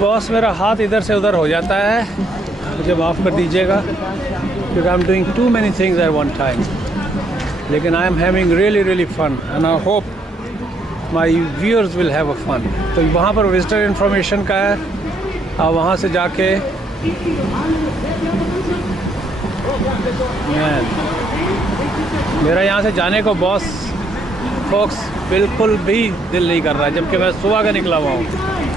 Boss मेरा हाथ इधर से उधर हो जाता है, मुझे माफ़ कर दीजिएगा, क्योंकि I am doing too many things at one time, लेकिन I am having really fun and I hope my viewers will have a fun. तो वहाँ पर विजिटर इन्फॉर्मेशन का है, आप वहाँ से जाके मेरा यहाँ से जाने को बॉस फोक्स बिल्कुल भी दिल नहीं कर रहा है, जबकि मैं सुबह का निकला हुआ हूँ।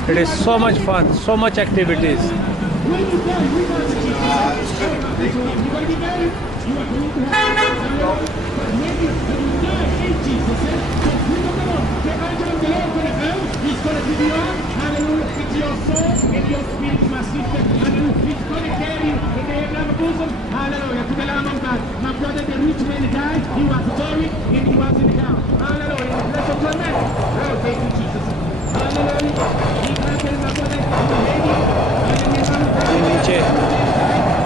It is so much fun, so much activities.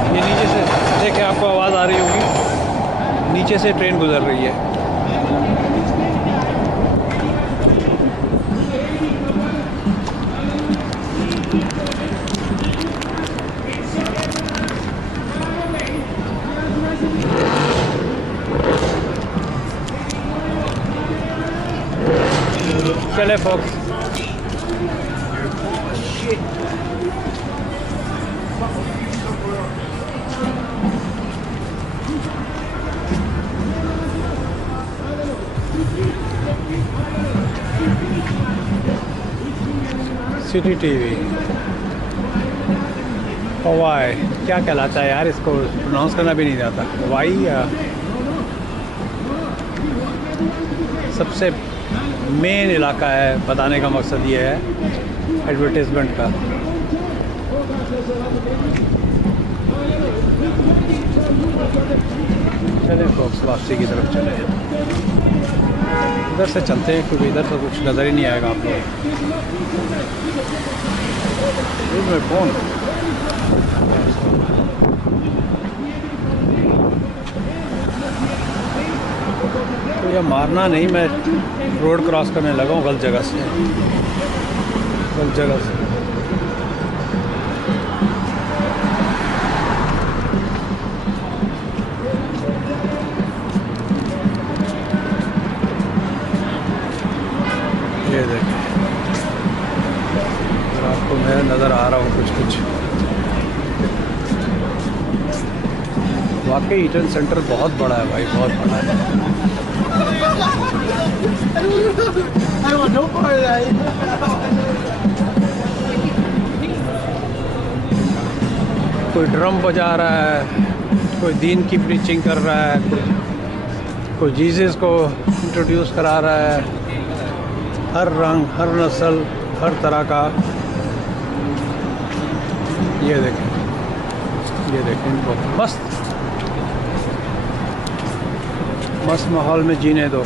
ये नीचे से देखिए, आपको आवाज़ आ रही होगी, नीचे से ट्रेन गुजर रही है। चले फोक्स, सिटी टीवी हवाई क्या कहलाता है यार, इसको प्रोनाउंस करना भी नहीं आता। हवाई या सबसे मेन इलाका है, बताने का मकसद ये है एडवर्टाइजमेंट का। चले फोक्स, वापसी की तरफ चले, इधर से चलते हैं, क्योंकि इधर तो कुछ नज़र ही नहीं आएगा आप लोग। फोन तो यह मारना नहीं, मैं रोड क्रॉस करने लगा हूँ गलत जगह से, गलत जगह से। ये देखिए, आपको मैं नज़र आ रहा हूँ कुछ। वाकई ईटन सेंटर बहुत बड़ा है भाई, बहुत बड़ा है। कोई ड्रम बजा रहा है, कोई दीन की प्रीचिंग कर रहा है, कोई जीसस को इंट्रोड्यूस करा रहा है। हर रंग, हर नस्ल, हर तरह का। ये देखें इनको मस्त माहौल में जीने दो।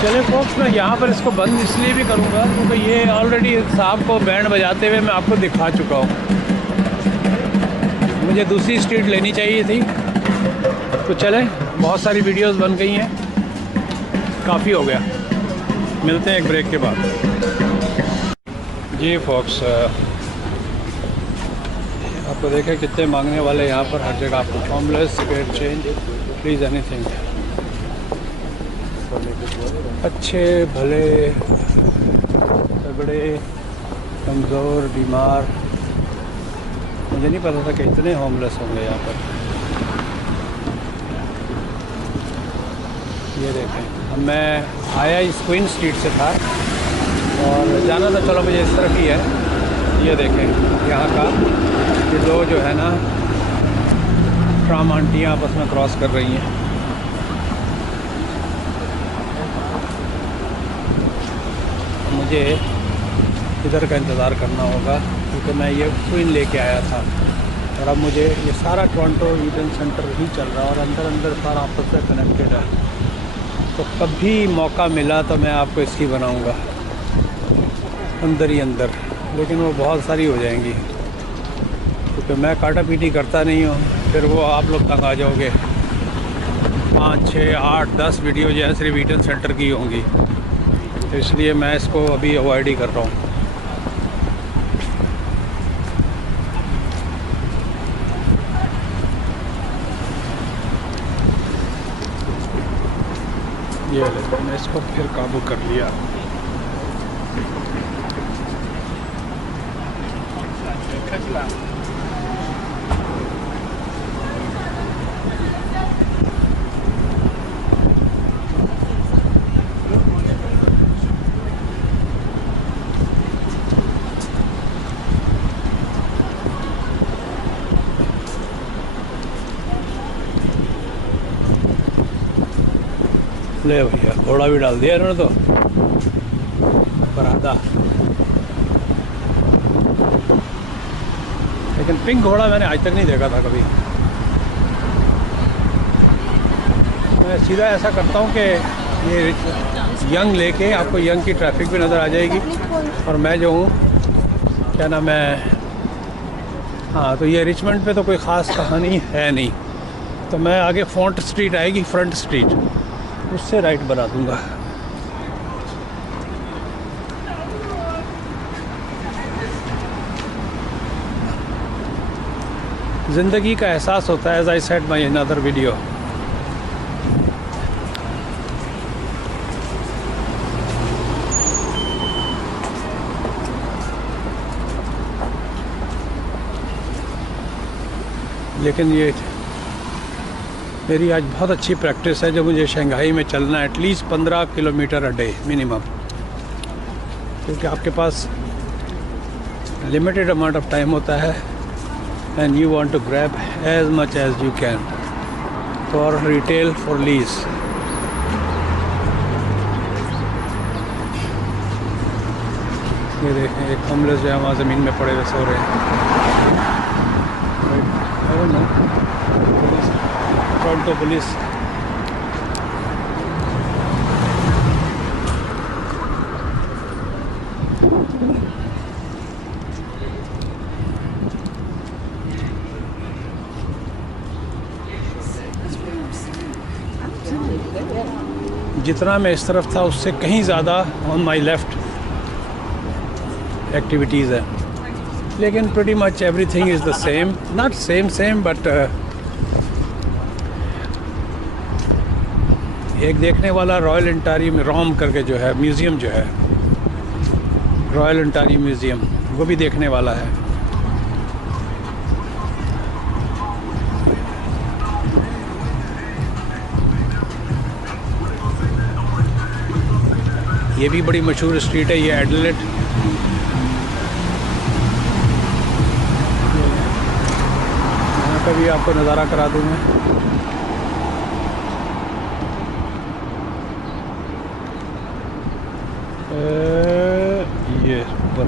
चले फोक्स, मैं यहाँ पर इसको बंद इसलिए भी करूँगा क्योंकि ये ऑलरेडी साहब को बैंड बजाते हुए मैं आपको दिखा चुका हूँ। मुझे दूसरी स्ट्रीट लेनी चाहिए थी। तो चले, बहुत सारी वीडियोस बन गई हैं, काफ़ी हो गया। मिलते हैं एक ब्रेक के बाद। जी फोक्स, आपको देखें कितने मांगने वाले यहाँ पर, हर जगह आपको homeless, cigarette change, please anything. अच्छे भले, तगड़े, कमज़ोर, बीमार, मुझे नहीं पता था कि इतने होमलेस होंगे यहाँ पर। ये देखें, अब मैं आया इस क्वीन स्ट्रीट से था और जाना था, चलो मुझे इस तरफ ही है। ये देखें यहाँ का ये दो जो है ना ट्राम आंटियाँ आपस में क्रॉस कर रही हैं। मुझे इधर का इंतज़ार करना होगा क्योंकि मैं ये क्वीन लेके आया था और अब मुझे ये सारा टोरंटो ईडन सेंटर ही चल रहा है और अंदर अंदर सारा आपस में कनेक्टेड है। तो कभी मौका मिला तो मैं आपको इसकी बनाऊंगा अंदर ही अंदर, लेकिन वो बहुत सारी हो जाएंगी क्योंकि मैं काटा पीटी करता नहीं हूँ, फिर वो आप लोग तंग आ जाओगे। 5, 6, 8, 10 वीडियो जो है सिर्फ ईडन सेंटर की होंगी, तो इसलिए मैं इसको अभी अवॉइड ही कर रहा हूँ। ये ले, मैंने इसको फिर काबू कर लिया। ले भैया, घोड़ा भी डाल दिया इन्होंने तो बरादा। लेकिन पिंक घोड़ा मैंने आज तक नहीं देखा था कभी। मैं सीधा ऐसा करता हूँ कि ये यंग लेके आपको यंग की ट्रैफिक भी नज़र आ जाएगी और मैं जो हूँ क्या नाम है, हाँ, तो ये रिचमंड पे तो कोई ख़ास कहानी है नहीं, तो मैं आगे फोर्ट स्ट्रीट आएगी, फ्रंट स्ट्रीट, उससे राइट बना दूंगा। ज़िंदगी का एहसास होता है, as I said my another video. लेकिन ये मेरी आज बहुत अच्छी प्रैक्टिस है, जब मुझे शंघाई में चलना है at least 15 kilometre a day minimum, क्योंकि आपके पास लिमिटेड अमाउंट ऑफ टाइम होता है and you want to grab as much as you can for retail for lease. ये देखें, एक होमलेस जो है वहाँ ज़मीन में पड़े हुए सो रहे हैं। टोरंटो पुलिस जितना मैं इस तरफ था उससे कहीं ज़्यादा ऑन माई लेफ़्ट एक्टिविटीज़ है, लेकिन pretty much everything is the same, not same but एक देखने वाला रॉयल एंटारी में रोम करके जो है म्यूज़ियम जो है, रॉयल एंटारी म्यूज़ियम, वो भी देखने वाला है। ये भी बड़ी मशहूर स्ट्रीट है, ये एडलेट। यहाँ का भी आपको नज़ारा करा दूँ मैं। ये ऊपर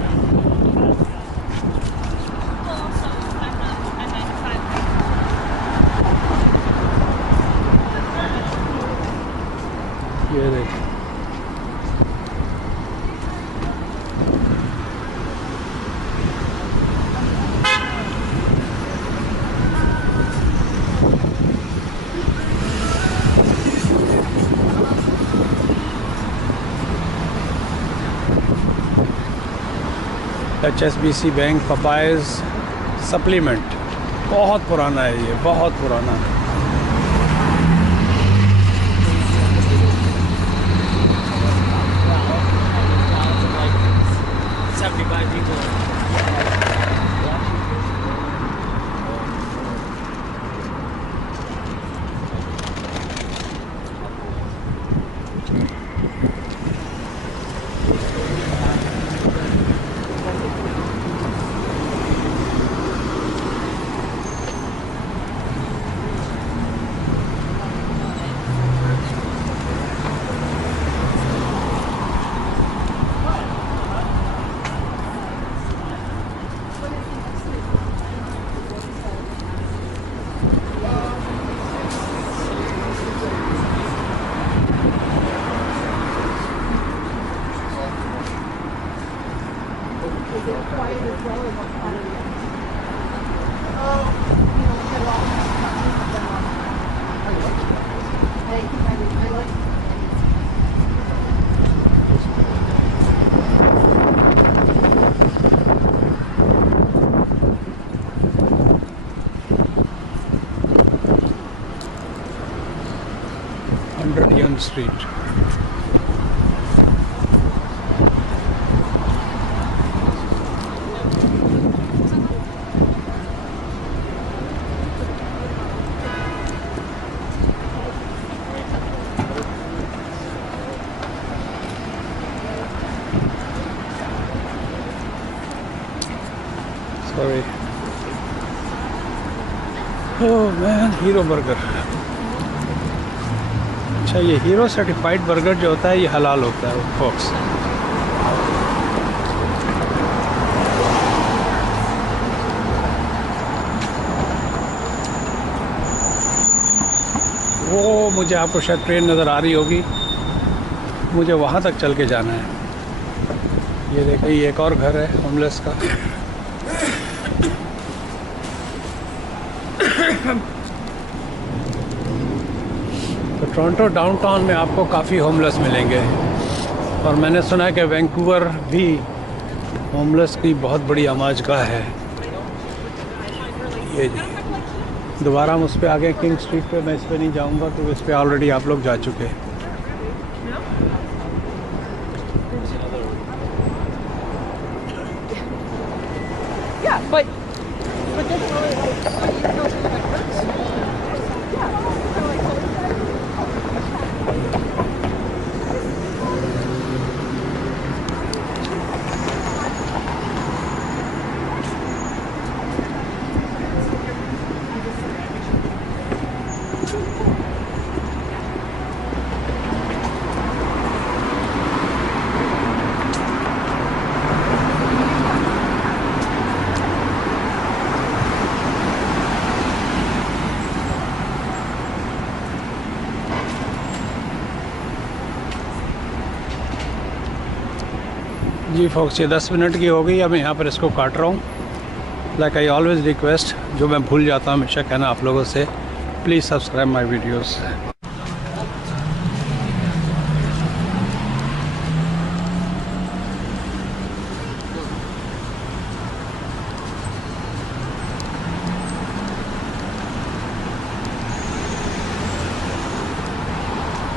ये देख, HSBC बैंक पपाइज सप्लीमेंट, बहुत पुराना है ये, बहुत पुराना। 100 Young Street. Sorry. Oh man, hero burger. अच्छा, ये हीरो सर्टिफाइड बर्गर जो होता है ये हलाल होता है फॉक्स। वो मुझे, आपको शायद ट्रेन नज़र आ रही होगी, मुझे वहाँ तक चल के जाना है। ये देखिए, ये एक और घर है होमलेस का। तो टोरंटो डाउनटाउन में आपको काफ़ी होमलेस मिलेंगे, और मैंने सुना है कि वैंकूवर भी होमलेस की बहुत बड़ी आमाजगाह है। ये दोबारा हम उस पर आ गए किंग स्ट्रीट पे। मैं इस पर नहीं जाऊंगा, तो इस पर ऑलरेडी आप लोग जा चुके हैं। जी फॉक्स, ये 10 मिनट की हो गई। अब मैं यहाँ पर इसको काट रहा हूँ। लाइक आई ऑलवेज रिक्वेस्ट, जो मैं भूल जाता हूँ हमेशा कहना आप लोगों से, प्लीज़ सब्सक्राइब माई वीडियोज़।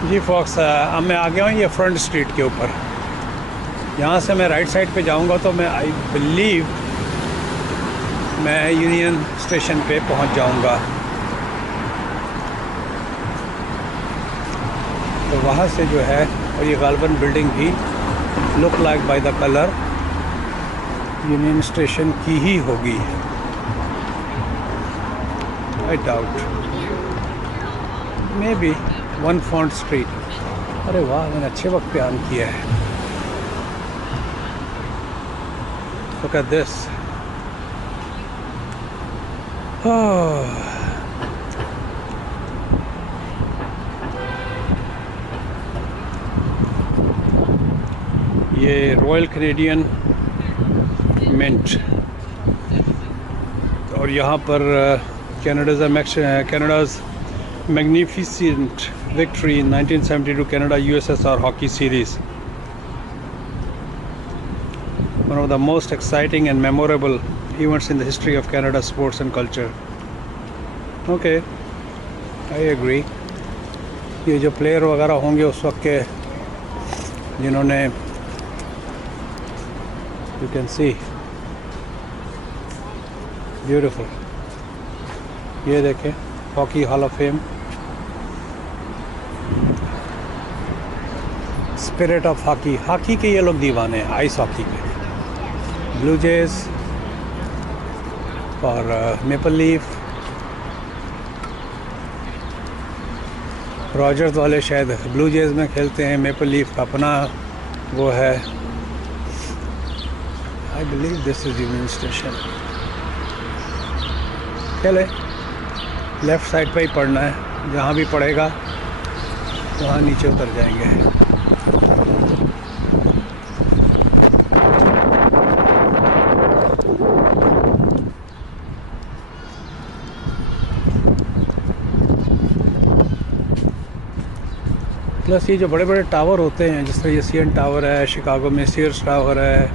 जी फॉक्स, अब मैं आ गया हूँ ये फ्रंट स्ट्रीट के ऊपर। यहाँ से मैं राइट साइड पे जाऊँगा तो मैं आई बिलीव मैं यूनियन स्टेशन पे पहुँच जाऊँगा। तो वहाँ से जो है, और ये गालबन बिल्डिंग भी look like by the colour union station की ही होगी। I doubt, may be one front street. अरे वाह, मैंने अच्छे वक्त पे ऑन किया है। Look at this. Oh. ये रॉयल कैनेडियन मिंट, और यहाँ पर Canada's magnificent victory in 1972 Canada USSR hockey series, one of the most exciting and memorable events in the history of Canada sports and culture. Okay, I agree. ये जो player वगैरह होंगे उस वक्त के, जिन्होंने, you can see, beautiful. ये देखें, hockey hall of fame, spirit of hockey. Hockey के ये लोग दीवाने हैं, आइस हॉकी के। ब्लू जेज और मेपल लीफ, रॉजर्स वाले शायद ब्लू जेज में खेलते हैं, मेपल लीफ का अपना वो है। I believe this is union station. चले, लेफ़्ट साइड पे ही पड़ना है, जहाँ भी पड़ेगा वहाँ नीचे उतर जाएंगे। प्लस ये जो बड़े बड़े टावर होते हैं, जिस तरह ये CN टावर है, शिकागो में सीयर्स टावर है,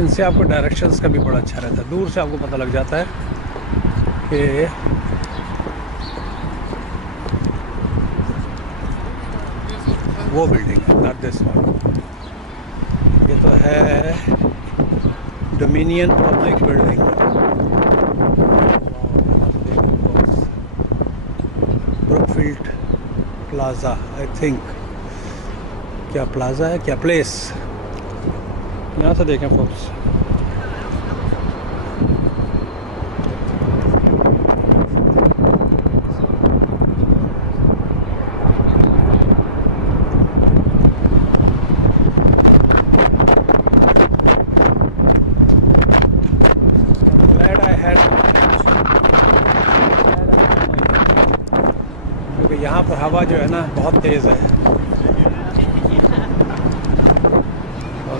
इनसे आपको डायरेक्शंस का भी बड़ा अच्छा रहता है। दूर से आपको पता लग जाता है कि वो बिल्डिंग है, नॉट दिस वन। ये तो है dominion public building. Brookfield plaza, I think. क्या प्लाजा है, क्या प्लेस? यहाँ से देखें फोक्स। क्योंकि यहाँ पर हवा जो है ना बहुत तेज़ है और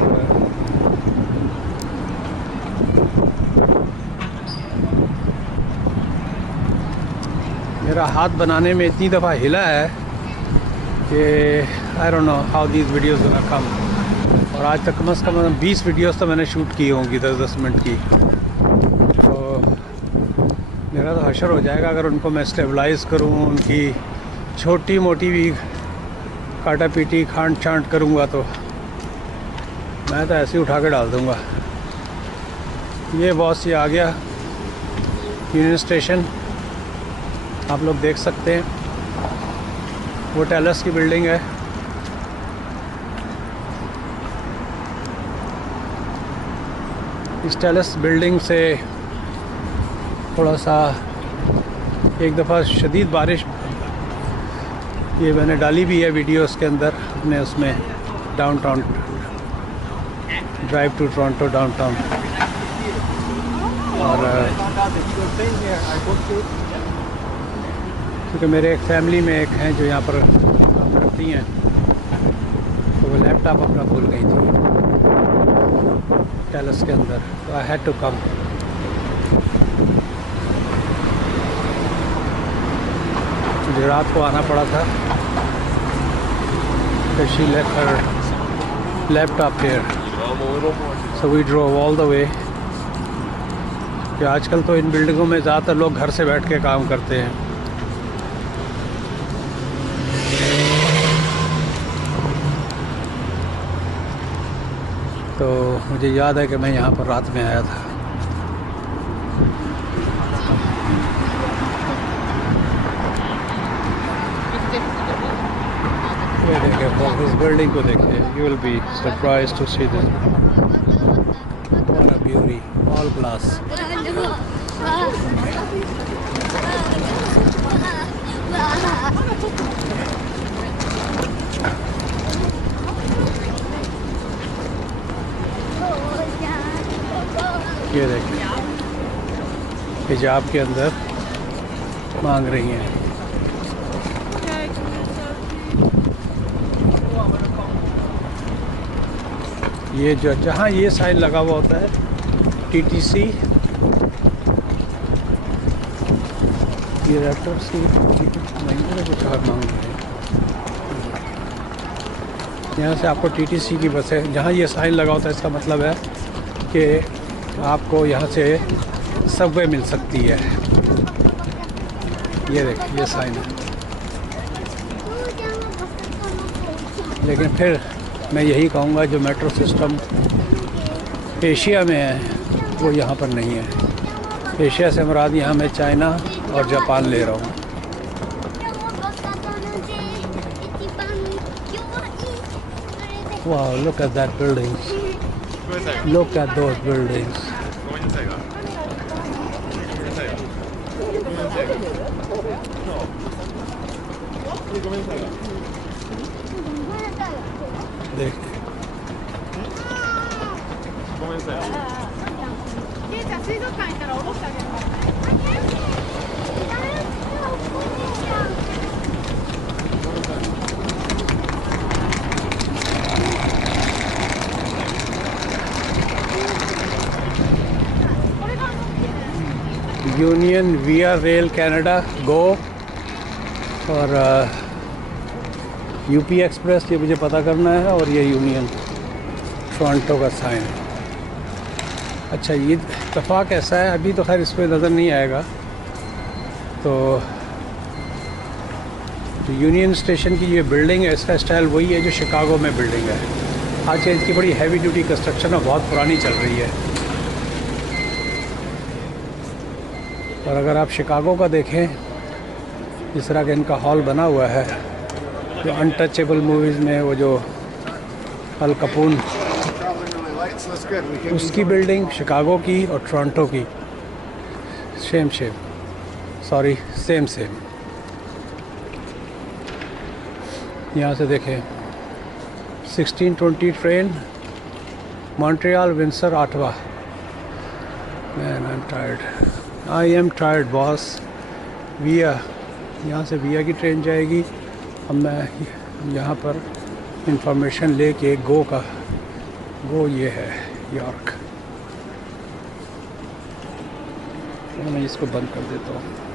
मेरा हाथ बनाने में इतनी दफ़ा हिला है कि I don't know how these videos will come. और आज तक कम से कम 20 वीडियोस तो मैंने शूट की होंगी 10-10 मिनट की। तो मेरा तो हशर हो जाएगा अगर उनको मैं स्टेबलाइज़ करूँ, उनकी छोटी मोटी भी काटा पीटी खांड छांट करूँगा तो मैं तो ऐसे ही उठा के डाल दूँगा। ये बॉस, ये आ गया यूनियन स्टेशन, आप लोग देख सकते हैं। वो टेलस की बिल्डिंग है। इस टेलस बिल्डिंग से थोड़ा सा एक दफ़ा शदीद बारिश, ये मैंने डाली भी है वीडियो उसके अंदर अपने उसमें, downtown drive to Toronto downtown. और क्योंकि मेरे एक फैमिली में एक हैं जो यहाँ पर काम करती हैं, तो वो लैपटॉप अपना भूल गई थी टेलस के अंदर, तो आई हैड टू कम। मुझे रात को आना पड़ा था। She left her laptop here, so we drove all the way। कि आजकल तो इन बिल्डिंगों में ज़्यादातर लोग घर से बैठ के काम करते हैं। तो मुझे याद है कि मैं यहाँ पर रात में आया था। ये देखिए, इस बिल्डिंग को देखिए, you will be surprised to see this. What a beauty, all glass. ये देखिए, हिजाब के अंदर मांग रही हैं। ये जो जहाँ ये साइन लगा हुआ होता है TTC, ये रेफरेंस की नहीं कुछ और मांग रहे हैं। यहाँ से आपको TTC की बस है, जहाँ ये साइन लगा होता है इसका मतलब है कि आपको यहाँ से सबवे मिल सकती है। ये देखिए, ये साइन है। लेकिन फिर मैं यही कहूँगा, जो मेट्रो सिस्टम एशिया में है वो यहाँ पर नहीं है। एशिया से मुराद यहाँ मैं चाइना और जापान ले रहा हूँ। वाह, look at that buildings. Look at those buildings. देखिए, यूनियन विया रेल कनाडा गो और यूपी एक्सप्रेस, ये मुझे पता करना है। और ये यूनियन टोरंटो का साइन है। अच्छा, ये इत्तेफाक कैसा है अभी तो खैर इस पर नज़र नहीं आएगा। तो तो यूनियन स्टेशन की ये बिल्डिंग है, इसका स्टाइल वही है जो शिकागो में बिल्डिंग है। आज इसकी बड़ी हैवी ड्यूटी कंस्ट्रक्शन है, बहुत पुरानी चल रही है। और अगर आप शिकागो का देखें, जिस तरह का इनका हॉल बना हुआ है, जो अनटचेबल मूवीज़ में वो जो अल कपून, उसकी बिल्डिंग शिकागो की और टोरंटो की सेम यहाँ से देखें 1620 train Montreal Windsor Ottawa. Man I am tired boss. विया, यहाँ से विया की ट्रेन जाएगी। अब मैं यहाँ पर इंफॉर्मेशन लेके गो ये है यॉर्क। मैं इसको बंद कर देता हूँ।